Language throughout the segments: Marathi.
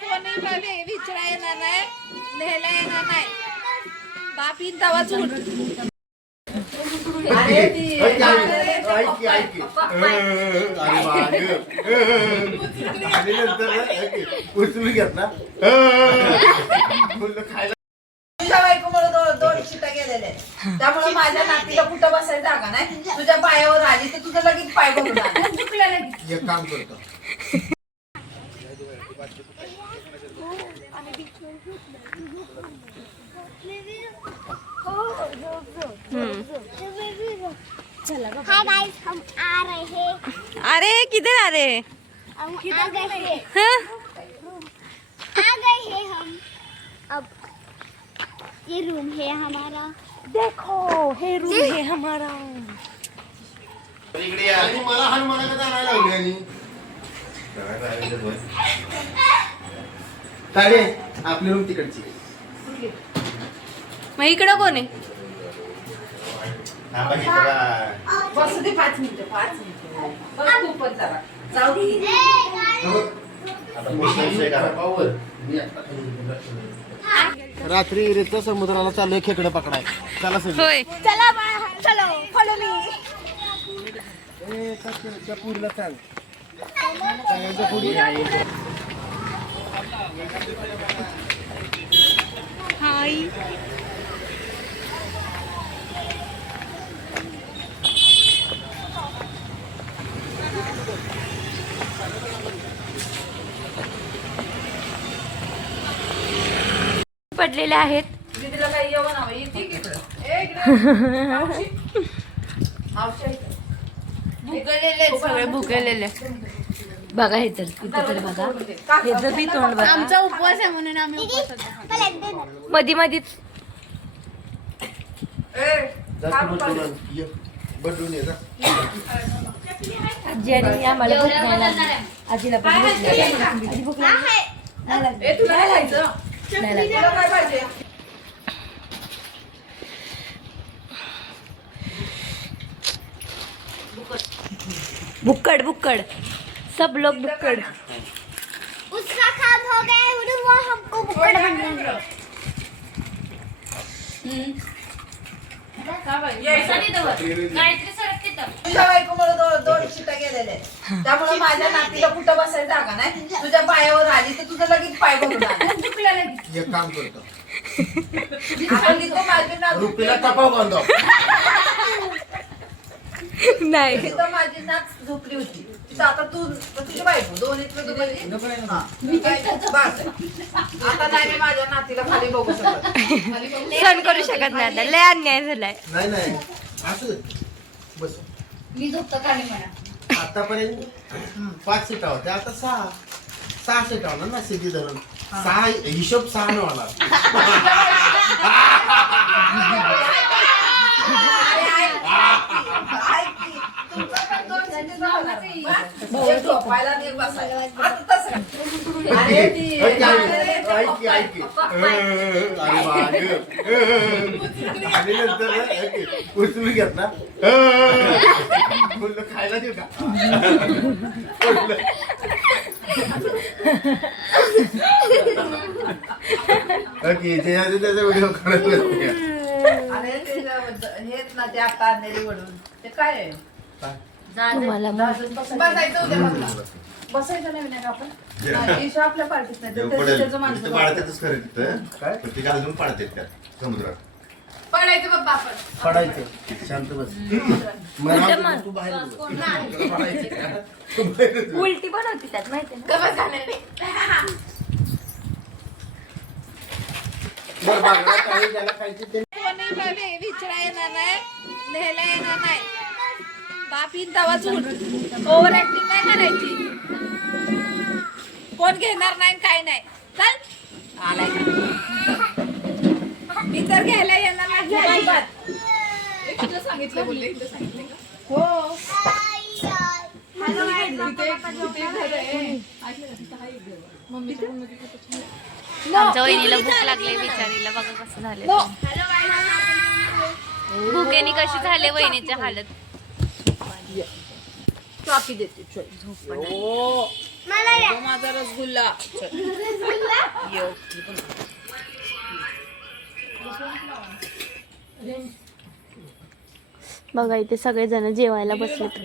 कोणी बाबी विचारा येणार नाही, न्यायला येणार नाही. बापी तवा झूट. उचलून घेत ना तुझ्या बायकोमुळे दोन शिटा गेलेले, त्यामुळे माझ्या नातीला कुठं बसायला जागा नाही. तुझ्या पायावर आली तर तुझं लगेच पाय बघून एक काम करतो. हाय गाइस, हम आ रहे हैं। अरे किधर आ रहे हैं? हम आ गए हैं। हाँ? आ गए हैं हम। अब ये रूम है हमारा। देखो हे रूम है हमारा. इकडे या. आणि मला हनुमानाला जायला लावली आणि ताडे आपली रूम तिकडची. मग इकडं कोण आहे? हा बघितला. बस दे 5 मिनिटं. बस तू पण जरा जाऊ दे. आता मोठा करा. रात्री रेचा समुद्राला चाललोय खेकडं पकडाय. चला सगळे. होय. चला बाहर, चलो फॉलो मी। त्या पुरीला चाल. सगळ्यांच्या पुरी हाय. पडलेले आहेत. दीदीला काही येऊ ना येते की इकडं. इकडे भुकलेले सगळे भुकेलेले. बघा हे तर किती तरी बघा. हे जर बी तोंड बघा. आमचा उपवास आहे म्हणून आम्ही उपवासात आहे. प्लेट दे ना। मधी मधीच बदलून ये जा. आजी आणि आम्हाला भूक नाही लागली. आजीला पण भूक नाही लागली. आजी भूक लागली? नाही लागली. ए तुला काय खायचं? नाही लागली. तुला काय पाहिजे? बुक्कड़ बुक्कड़ सब लोग बुक्कड़. उसका काम हो गया है, वो हमको बुकड़ बन रहा है। तुझ्या बायकोमुळे दोन शिटा गेलेले, त्यामुळे माझ्या नातीला कुठं बसायला जागा नाही. तुझ्या पायावर आली तर तुझं लगेच पाय बघून एक काम करतो. रुपीला तपाव बांधव. नाही तिथं माझी नात झोपली होती. तिथं आता तू तुझी बायको दोन इथलं दोघं. आता नाही मी माझ्या नातीला खाली बघू शकत. सहन करू शकत नाही आता. लय अन्याय झालाय. नाही असं बस. मी झोपतो खाली म्हणा. आतापर्यंत 5 सीटा होत्या, आता 6 सीटा होणार ना. सिद्धी धरून 6 हिशोब 6 न होणार. झोपायला नाही बसायला. आता तसं अरे ती आणि नंतर उचलून घेत ना खायला देऊ का. त्याचा व्हिडिओ काढत अरे हेच ना ते आता आणलेली वडून ते काय आहे? तुम्हाला बसायचं उद्या बघा. बसायचं नाही ना आपण. नाही, ईशा आपल्या पार्टीत नाही तर त्याचं माणसं पाळतेच खरं तिथं काय ते घालून पाळतात त्या समुद्रात. पडायचं बाबा आपण. पडायचं शांत बस. तू बाहेर उलटी पण होती त्यात माहिती ना. गप्प झालेली. बरं बागडा काही ज्याला खायचं ते कोणी बाबी विचारा येणार नाही, न्यायला येणार नाही. बापी तवा झूट. ओव्हर ऍक्टिंग नाही करायची. कोण घेणार नाही काय नाही. चल आलाय. मी तर घ्यायला येणार नाही अजिबात. इथं सांगितलं बोलले. इथं सांगितलं हो. आमच्या वहिनीला भूक लागली बिचारीला. बघा कसं झालं. भुकेने कशी झाले वहिनीची हालत. चापी देते. झोप. मला या. तो माझा रसगुल्ला यो. बघा इथे सगळे जण जेवायला बसलेत.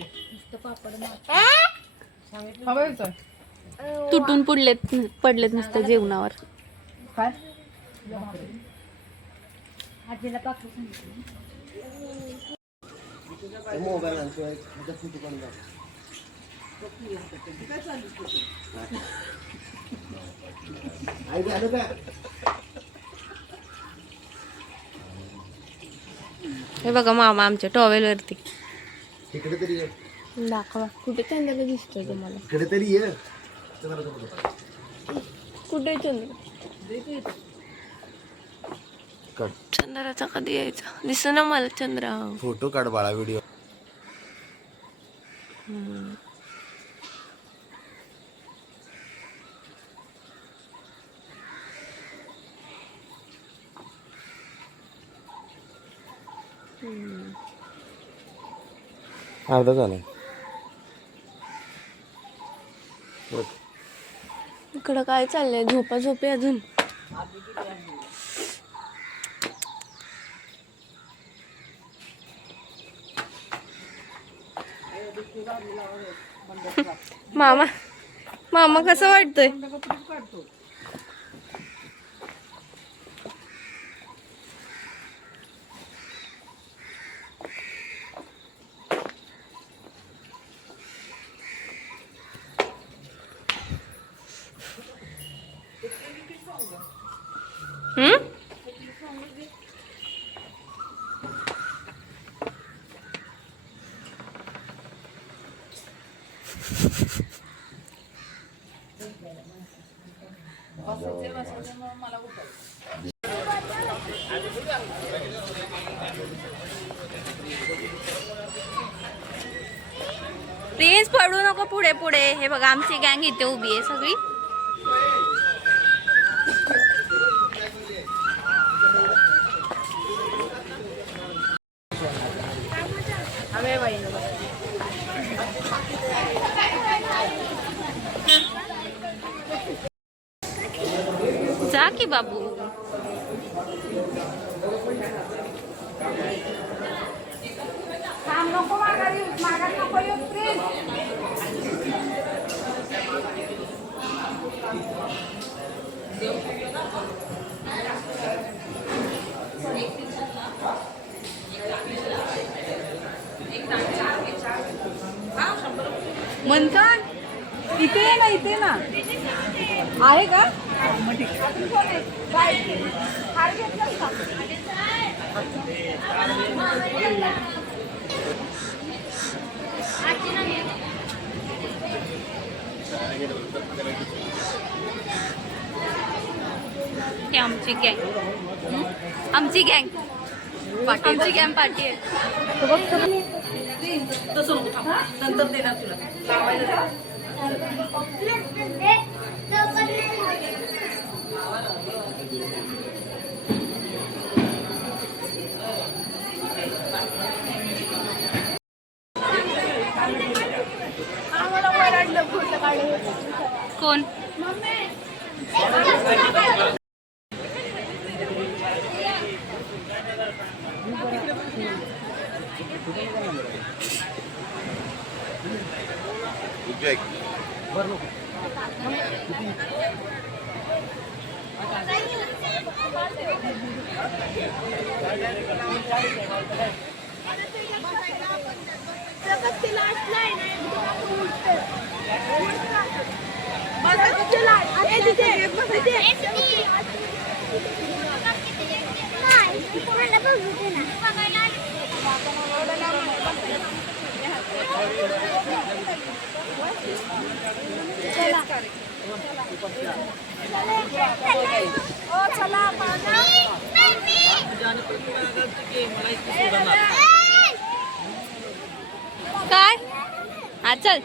तुटून पडलेत नुसतं जेवणावर. काय मोबाईल आणतोय फोटो काढून दाखव. आई झालं का हे बघा मामा आमच्या टॉवेल वरती. इकडे तरी ये. दाखवा कुठे चंद्र दिसतोय तुम्हाला? इकडे तरी ये. चंद्राचा फोटो काढ. कुठे चंद्र? चंद्राचा कधी यायचा? दिसतो ना मला चंद्र. फोटो काढ बाळा व्हिडिओ. अर्धा झालं. इकडं काय चाललंय? झोपा झोपे अजून. मामा मामा कसं वाटतंय? प्लीज पडू नको पुढे पुढे. हे बघा आमची गँग इथे उभी आहे सगळी. जा की बाबू. मनकान इथे ये ना, इथे ना आहे का? हे आमची गँग. आमची गँग पार्टी आहे. तसं नको थांब, नंतर देणार तुला लावायला. कोण? काय? हा चल.